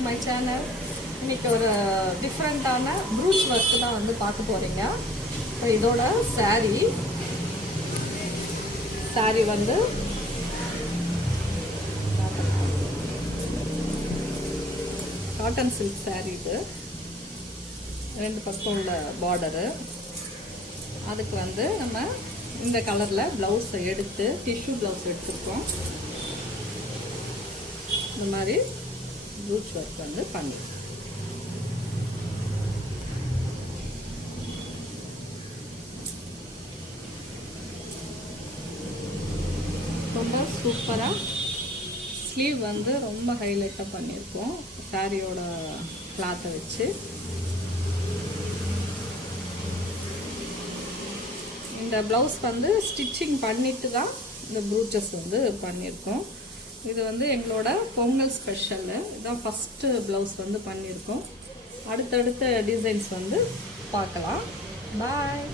To my channel. இன்றைக்கி ஒரு டிஃப்ரெண்ட்டான ப்ரூச் ஒர்க்கு தான் வந்து பார்க்க போகிறீங்க. இப்போ இதோட சாரீ வந்து காட்டன் சில்க் சாரீ. இது ரெண்டு பக்கம் உள்ள பார்டரு. அதுக்கு வந்து நம்ம இந்த கலரில் ப்ளவுஸை எடுத்து டிஷ்யூ ப்ளவுஸ் எடுத்துருக்கோம். இந்த மாதிரி ப்ரூச் ஒர்க் வந்து பண்ணி ரொம்ப சூப்பராக ஸ்லீவ் வந்து ரொம்ப ஹைலைட்டாக பண்ணியிருக்கோம் சாரியோட கிளாத்தை வச்சு. இந்த ப்ளவுஸ் வந்து ஸ்டிச்சிங் பண்ணிட்டு தான் இந்த ப்ரூச்சஸ் வந்து பண்ணியிருக்கோம். இது வந்து எங்களோட பொங்கல் ஸ்பெஷலு. இதுதான் ஃபஸ்ட்டு ப்ளவுஸ் வந்து பண்ணியிருக்கோம். அடுத்தடுத்த டிசைன்ஸ் வந்து பார்க்கலாம். பாய்.